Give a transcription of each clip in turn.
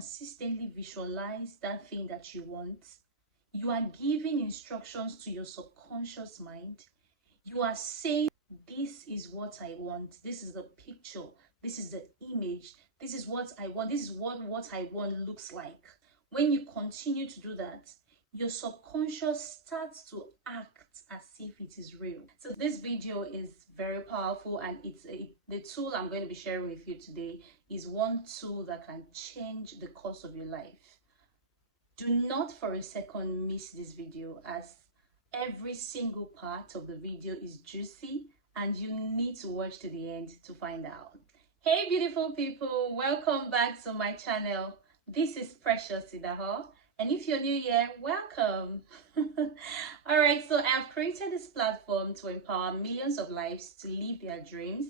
consistently visualize that thing that you want, you are giving instructions to your subconscious mind. You are saying, this is what I want. This is the picture. This is the image. This is what I want. This is what I want looks like. When you continue to do that, your subconscious starts to act as if it is real. So this video is very powerful, and the tool I'm going to be sharing with you today is one tool that can change the course of your life. Do not for a second miss this video, as every single part of the video is juicy and you need to watch to the end to find out. Hey beautiful people, welcome back to my channel. This is Precious Idaho, and if you're new here, welcome. Alright, so I've created this platform to empower millions of lives to live their dreams,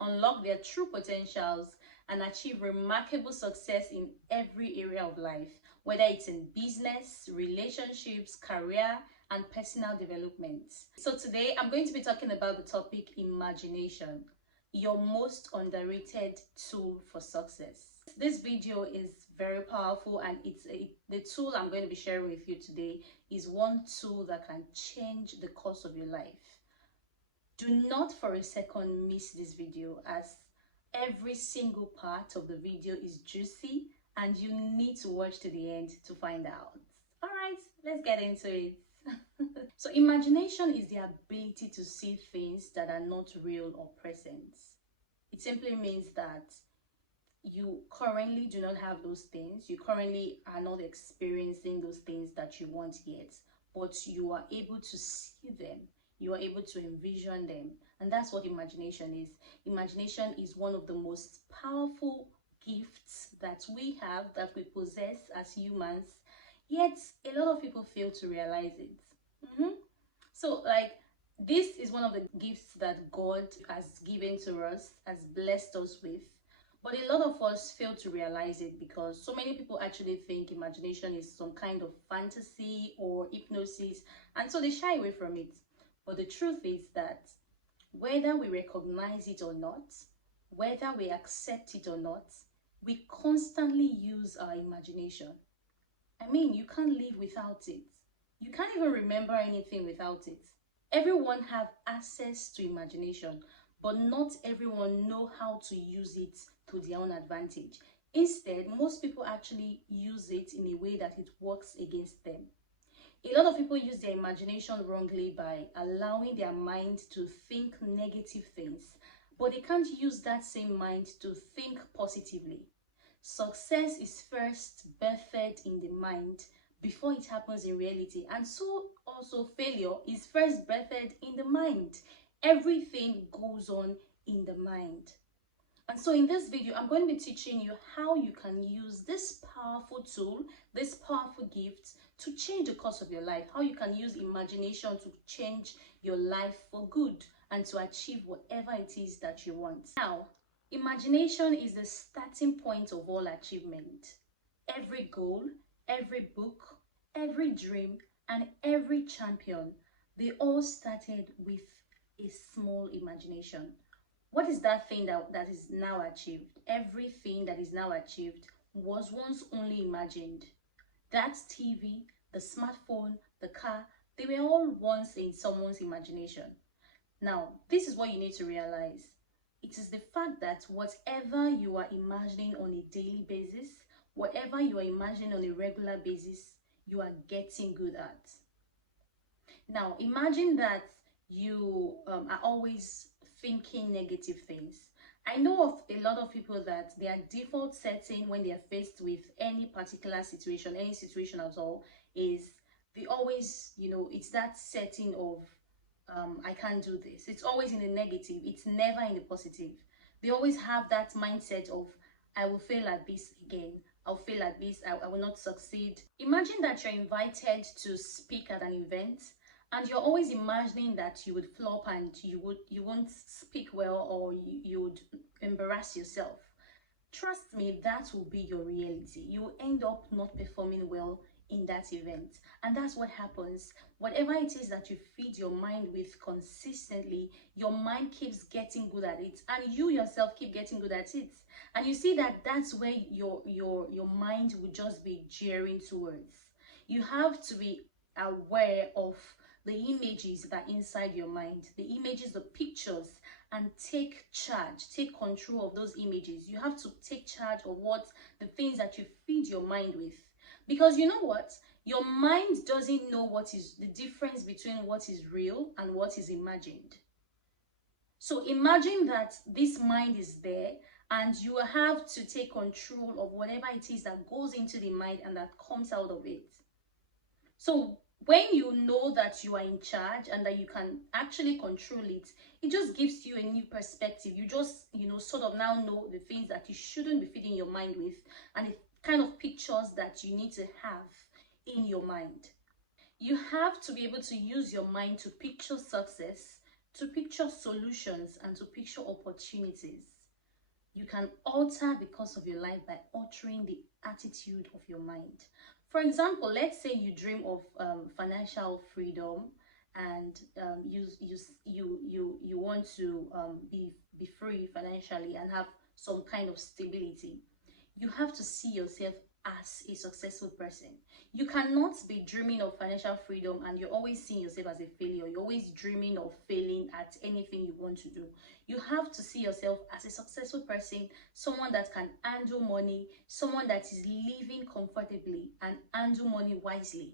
unlock their true potentials, and achieve remarkable success in every area of life, whether it's in business, relationships, career, and personal development. So today I'm going to be talking about the topic imagination, your most underrated tool for success. This video is very powerful, and the tool I'm going to be sharing with you today is one tool that can change the course of your life. Do not for a second miss this video, as every single part of the video is juicy and you need to watch to the end to find out. All right, let's get into it. So imagination is the ability to see things that are not real or present. It simply means that you currently do not have those things. You currently are not experiencing those things that you want yet, but you are able to see them. You are able to envision them. And that's what imagination is. Imagination is one of the most powerful gifts that we have, that we possess as humans, yet a lot of people fail to realize it. So this is one of the gifts that God has given to us, has blessed us with, but a lot of us fail to realize it because so many people actually think imagination is some kind of fantasy or hypnosis, and so they shy away from it. But the truth is that whether we recognize it or not, whether we accept it or not, we constantly use our imagination. I mean, you can't live without it. You can't even remember anything without it. Everyone have access to imagination, but not everyone know how to use it to their own advantage. Instead, most people actually use it in a way that it works against them. A lot of people use their imagination wrongly by allowing their mind to think negative things, but they can't use that same mind to think positively. Success is first birthed in the mind before it happens in reality, and so also failure is first birthed in the mind. Everything goes on in the mind. And so in this video, I'm going to be teaching you how you can use this powerful tool, this powerful gift, to change the course of your life. How you can use imagination to change your life for good and to achieve whatever it is that you want. Now, imagination is the starting point of all achievement. Every goal, every book, every dream, and every champion, they all started with a small imagination. What is that thing that is now achieved? Everything that is now achieved was once only imagined. That TV, the smartphone, the car, they were all once in someone's imagination. Now, this is what you need to realize. It is the fact that whatever you are imagining on a daily basis, whatever you are imagining on a regular basis, you are getting good at. Now, imagine that you are always thinking negative things. I know of a lot of people that their default setting when they are faced with any particular situation, any situation at all, is they always, it's that setting of I can't do this. It's always in the negative. It's never in the positive. They always have that mindset of, I will fail at this again. I'll fail at this. I will not succeed. Imagine that you're invited to speak at an event, and you're always imagining that you would flop and you won't speak well, or you would embarrass yourself. trust me, that will be your reality. You will end up not performing well in that event. And that's what happens. Whatever it is that you feed your mind with consistently, your mind keeps getting good at it, and you yourself keep getting good at it. And you see that that's where your mind will just be jeering towards. You have to be aware of the images that are inside your mind, the images, the pictures, and take charge, take control of those images. You have to take charge of what the things that you feed your mind with. Because you know what? Your mind doesn't know what is the difference between what is real and what is imagined. So imagine that this mind is there, and you have to take control of whatever it is that goes into the mind and that comes out of it. So when you know that you are in charge and that you can actually control it, it just gives you a new perspective. You just, sort of now know the things that you shouldn't be feeding your mind with, and the kind of pictures that you need to have in your mind. You have to be able to use your mind to picture success, to picture solutions, and to picture opportunities. You can alter the course of your life by altering the attitude of your mind. For example, let's say you dream of financial freedom, and you want to be free financially and have some kind of stability. You have to see yourself as a successful person. You cannot be dreaming of financial freedom and you're always seeing yourself as a failure. You're always dreaming of failing at anything you want to do. You have to see yourself as a successful person, someone that can handle money, someone that is living comfortably and handle money wisely.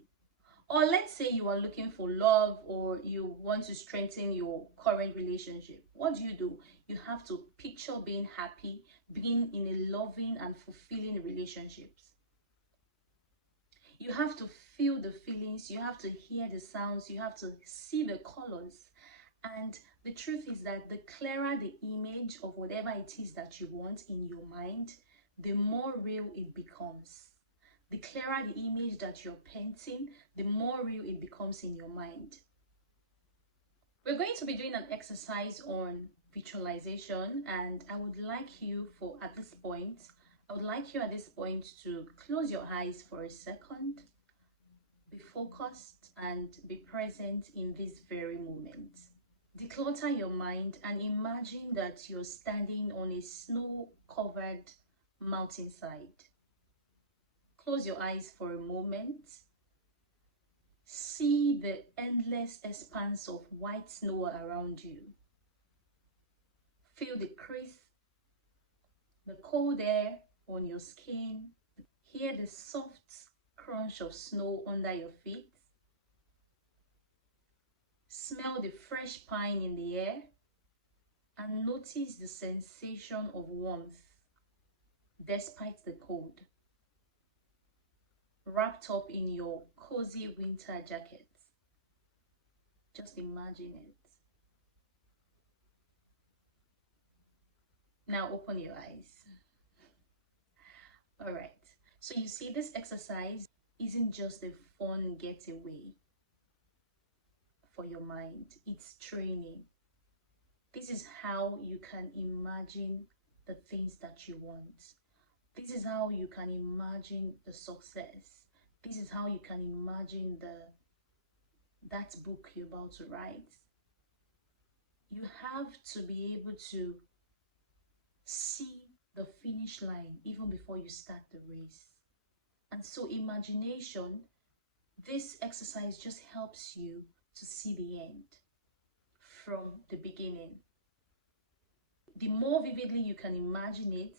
Or let's say you are looking for love, or you want to strengthen your current relationship. What do? You have to picture being happy, being in a loving and fulfilling relationships. You have to feel the feelings, you have to hear the sounds, you have to see the colors. And the truth is that the clearer the image of whatever it is that you want in your mind, the more real it becomes. The clearer the image that you're painting, the more real it becomes in your mind. We're going to be doing an exercise on visualization, and I would like you at this point to close your eyes for a second, be focused and be present in this very moment. Declutter your mind and imagine that you're standing on a snow-covered mountainside. Close your eyes for a moment. See the endless expanse of white snow around you. Feel the crisp, the cold air on your skin. Hear the soft crunch of snow under your feet. Smell the fresh pine in the air and notice the sensation of warmth despite the cold. Wrapped up in your cozy winter jacket. Just imagine it. Now open your eyes. All right. So you see, this exercise isn't just a fun getaway for your mind. It's training. This is how you can imagine the things that you want. This is how you can imagine the success. This is how you can imagine that book you're about to write. You have to be able to see the finish line even before you start the race. And so imagination, this exercise just helps you to see the end from the beginning. The more vividly you can imagine it,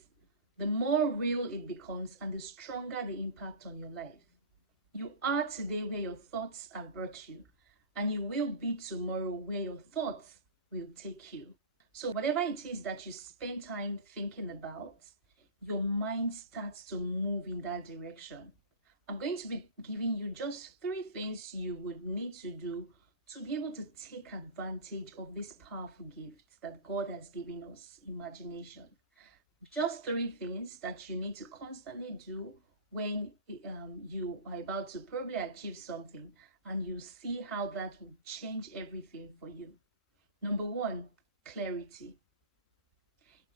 the more real it becomes and the stronger the impact on your life. You are today where your thoughts have brought you, and you will be tomorrow where your thoughts will take you. So whatever it is that you spend time thinking about, your mind starts to move in that direction. I'm going to be giving you just 3 things you would need to do to be able to take advantage of this powerful gift that God has given us, imagination. Just 3 things that you need to constantly do when you are about to probably achieve something, and you see how that will change everything for you. Number 1, clarity.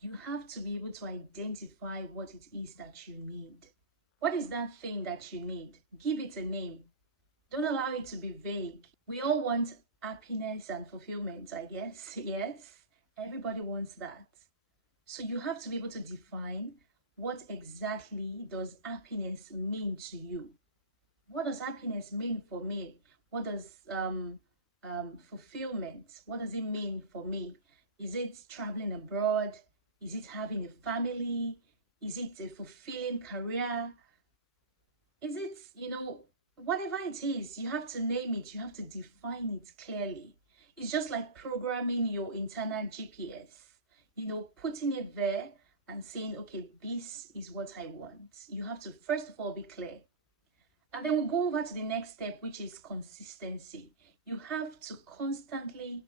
You have to be able to identify what it is that you need. What is that thing that you need? Give it a name. Don't allow it to be vague. We all want happiness and fulfillment, I guess. Yes, everybody wants that. So you have to be able to define what exactly does happiness mean to you. What does happiness mean for me? What does fulfillment, what does it mean for me? Is it traveling abroad? Is it having a family? Is it a fulfilling career? Is it, whatever it is, you have to name it, you have to define it clearly. It's just like programming your internal GPS, putting it there and saying, okay, this is what I want. You have to, first of all, be clear. And then we'll go over to the next step, which is consistency. You have to constantly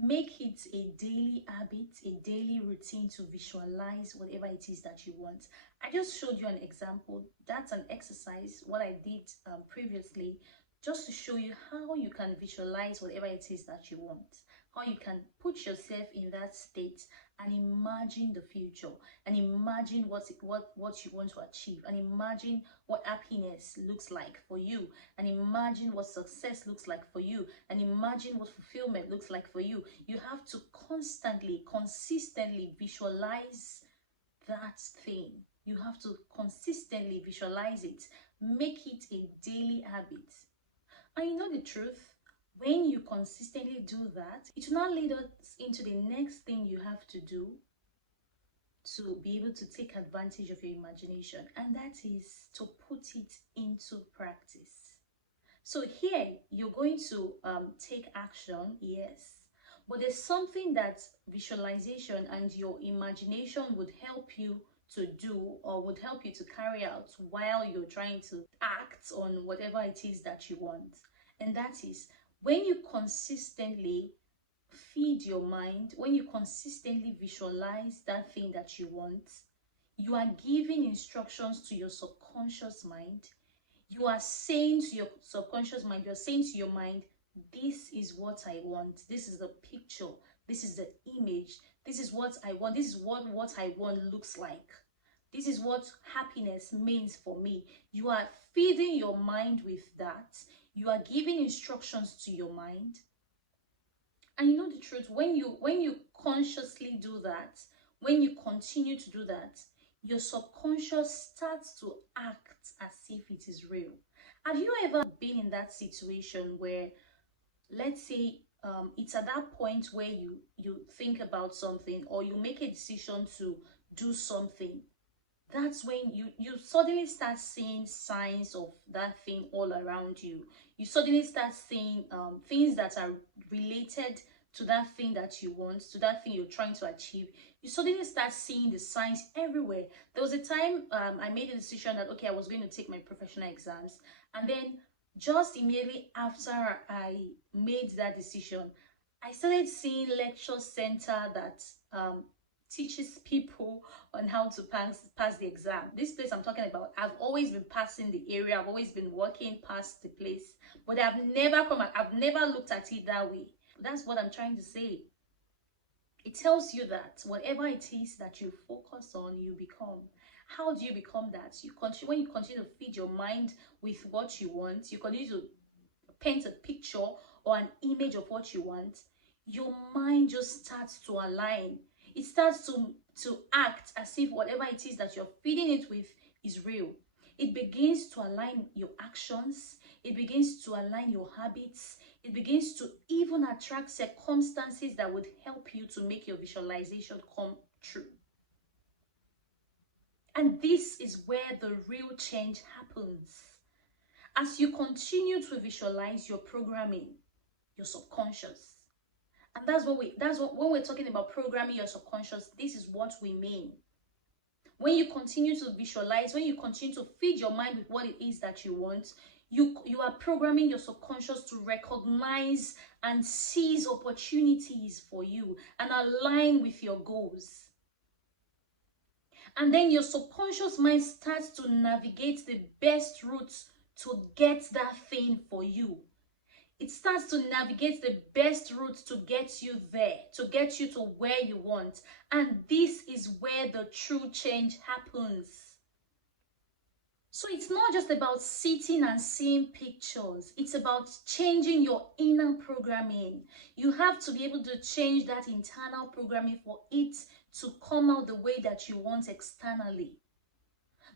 make it a daily habit, a daily routine to visualize whatever it is that you want. I just showed you an example. That's an exercise, what I did previously, just to show you how you can visualize whatever it is that you want, how you can put yourself in that state and imagine the future, and imagine what you want to achieve, and imagine what happiness looks like for you, and imagine what success looks like for you, and imagine what fulfillment looks like for you. You have to constantly, consistently visualize that thing. You have to consistently visualize it, make it a daily habit. And you know the truth, when you consistently do that, it will now lead us into the next thing you have to do to be able to take advantage of your imagination, and that is to put it into practice. So here, you're going to take action, yes, but there's something that visualization and your imagination would help you to do, or would help you to carry out while you're trying to act on whatever it is that you want. And that is, when you consistently feed your mind, when you consistently visualize that thing that you want, you are giving instructions to your subconscious mind. You are saying to your subconscious mind, you're saying to your mind, this is what I want. This is the picture. This is the image. This is what I want. This is what I want looks like. This is what happiness means for me. You are feeding your mind with that. You are giving instructions to your mind. And you know the truth, when you consciously do that, when you continue to do that, your subconscious starts to act as if it is real. Have you ever been in that situation where, let's say, it's at that point where you think about something, or you make a decision to do something? That's when you suddenly start seeing signs of that thing all around you. You suddenly start seeing things that are related to that thing that you want, to that thing you're trying to achieve. You suddenly start seeing the signs everywhere. There was a time I made a decision that, okay, I was going to take my professional exams, and then just immediately after I made that decision, I started seeing lecture center that teaches people on how to pass the exam. This place I'm talking about, I've always been passing the area, I've always been walking past the place, but I've never looked at it that way. That's what I'm trying to say. It tells you that whatever it is that you focus on, you become. How do you become that? When you continue to feed your mind with what you want, you continue to paint a picture or an image of what you want, your mind just starts to align. It starts to act as if whatever it is that you're feeding it with is real. It begins to align your actions. It begins to align your habits. It begins to even attract circumstances that would help you to make your visualization come true. And this is where the real change happens. As you continue to visualize, your programming your subconscious. And when we're talking about programming your subconscious, this is what we mean. When you continue to visualize, when you continue to feed your mind with what it is that you want, you are programming your subconscious to recognize and seize opportunities for you and align with your goals. And then your subconscious mind starts to navigate the best routes to get that thing for you. It starts to navigate the best route to get you there, to get you to where you want. And this is where the true change happens. So it's not just about sitting and seeing pictures. It's about changing your inner programming. You have to be able to change that internal programming for it to come out the way that you want externally.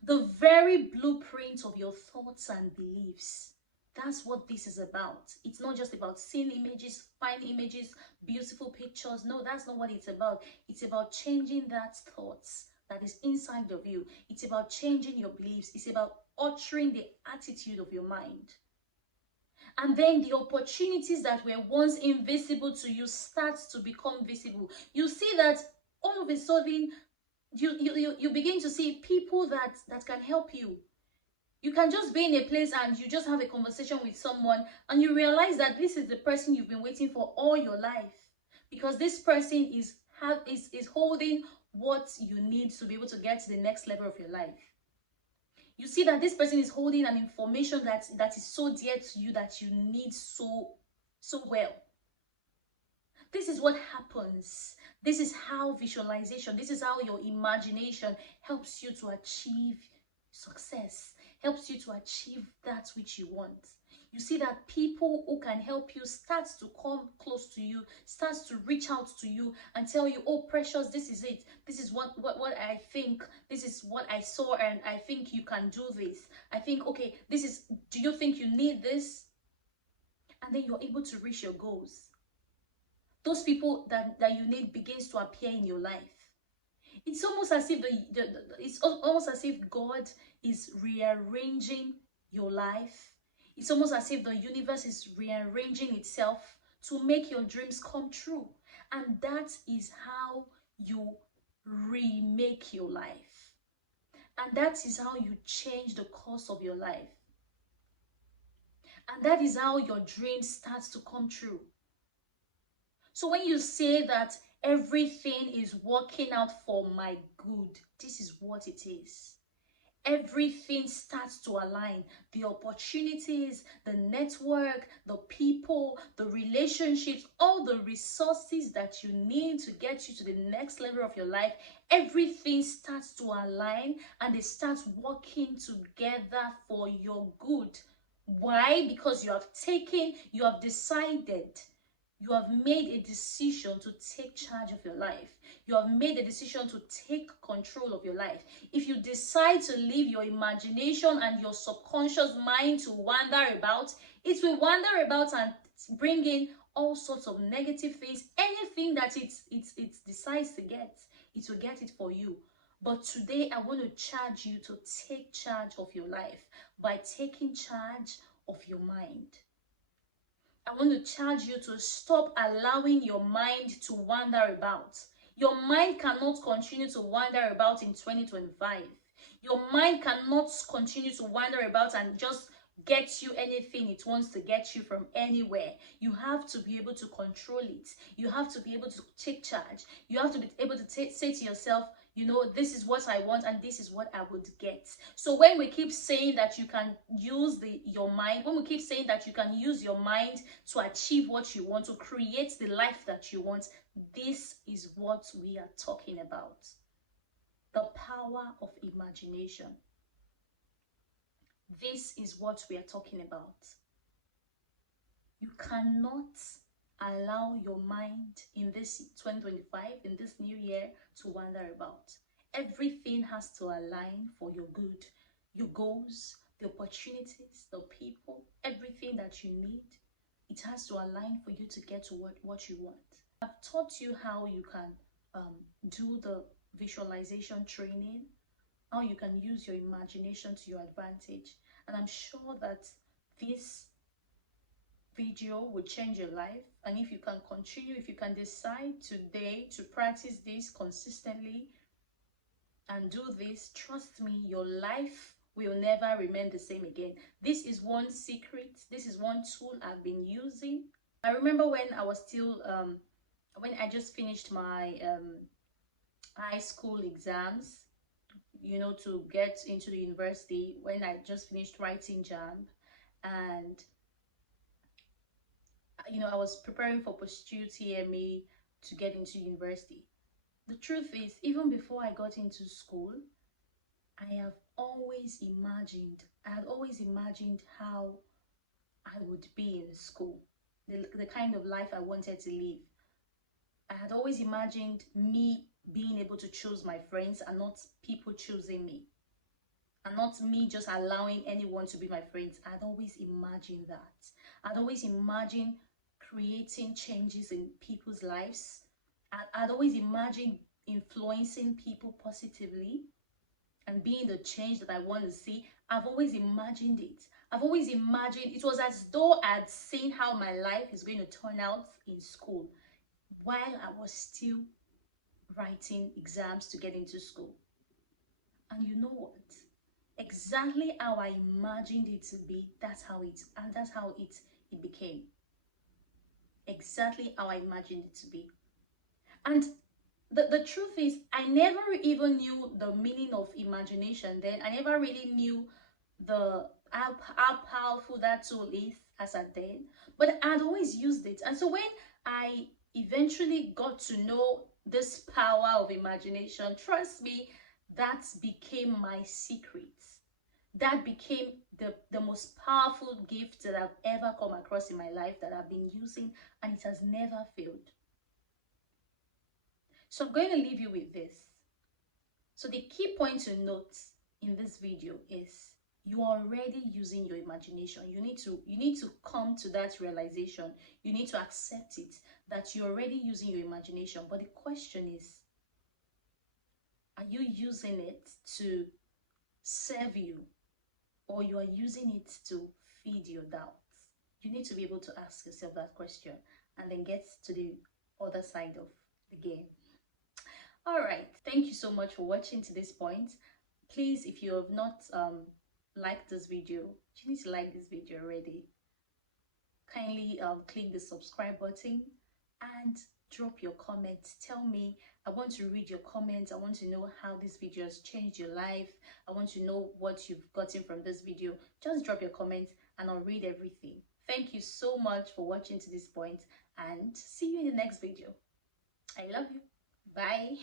The very blueprint of your thoughts and beliefs. That's what this is about. It's not just about seeing images, fine images, beautiful pictures. No, that's not what it's about. It's about changing that thoughts that is inside of you. It's about changing your beliefs. It's about altering the attitude of your mind. And then the opportunities that were once invisible to you start to become visible. You see that all of a sudden, you begin to see people that can help you. You can just be in a place and you just have a conversation with someone and you realize that this is the person you've been waiting for all your life, because this person is holding what you need to be able to get to the next level of your life. You see that this person is holding an information that is so dear to you that you need so well. This is what happens. This is how visualization, this is how your imagination helps you to achieve success, helps you to achieve that which you want. You see that people who can help you starts to come close to you, starts to reach out to you and tell you, oh precious, this is it. This is what I think. This is what I saw and I think you can do this. I think, okay, this is, do you think you need this? And then you're able to reach your goals. Those people that you need begins to appear in your life. It's almost as if it's almost as if God is rearranging your life. It's almost as if the universe is rearranging itself to make your dreams come true. And that is how you remake your life. And that is how you change the course of your life. And that is how your dreams start to come true. So when you say that everything is working out for my good, this is what it is. Everything starts to align. The opportunities, the network, the people, the relationships, all the resources that you need to get you to the next level of your life, everything starts to align and they start working together for your good. Why? Because you have decided, you have made a decision to take charge of your life. You have made a decision to take control of your life. If you decide to leave your imagination and your subconscious mind to wander about, it will wander about and bring in all sorts of negative things. Anything that it decides to get, it will get it for you. But today, I want to charge you to take charge of your life by taking charge of your mind. I want to charge you to stop allowing your mind to wander about. Your mind cannot continue to wander about in 2025. Your mind cannot continue to wander about and just get you anything it wants to get you from anywhere. You have to be able to control it. You have to be able to take charge. You have to be able to say to yourself, you know, this is what I want and this is what I would get. So when we keep saying that you can use your mind, when we keep saying that you can use your mind to achieve what you want, to create the life that you want, this is what we are talking about. The power of imagination. This is what we are talking about. You cannot allow your mind in this 2025, in this new year, to wander about. Everything has to align for your good. Your goals, the opportunities, the people, everything that you need, it has to align for you to get to what you want. I've taught you how you can do the visualization training, how you can use your imagination to your advantage. And I'm sure that this video will change your life. And if you can continue, if you can decide today to practice this consistently and do this, trust me, your life will never remain the same again. This is one secret. This is one tool I've been using. I remember when I was still, when I just finished my high school exams, you know, to get into the university, when I just finished writing JAMB, and I was preparing for post-UTME to get into university. The truth is, even before I got into school, I had always imagined how I would be in school, the kind of life I wanted to live. I had always imagined me being able to choose my friends and not people choosing me. And not me just allowing anyone to be my friends. I'd always imagined that. I'd always imagined creating changes in people's lives. I'd always imagined influencing people positively and being the change that I want to see. I've always imagined it. I've always imagined, it was as though I'd seen how my life is going to turn out in school while I was still writing exams to get into school. And you know what? Exactly how I imagined it to be, that's how it became. Exactly how I imagined it to be. And the truth is, I never even knew the meaning of imagination then. I never really knew how powerful that tool is as at then. But I'd always used it. And so when I eventually got to know this power of imagination, trust me, that became my secret. That became the most powerful gift that I've ever come across in my life, that I've been using, and it has never failed. So I'm going to leave you with this. So the key point to note in this video is you are already using your imagination. You need to come to that realization. You need to accept it, that you're already using your imagination. But the question is, are you using it to serve you, or you are using it to feed your doubts? You need to be able to ask yourself that question and then get to the other side of the game. All right, thank you so much for watching to this point. Please, if you have not liked this video, you need to like this video already. Kindly click the subscribe button and drop your comments. Tell me, I want to read your comments. I want to know how this video has changed your life. I want to know what you've gotten from this video. Just drop your comments and I'll read everything. Thank you so much for watching to this point, and see you in the next video. I love you. Bye.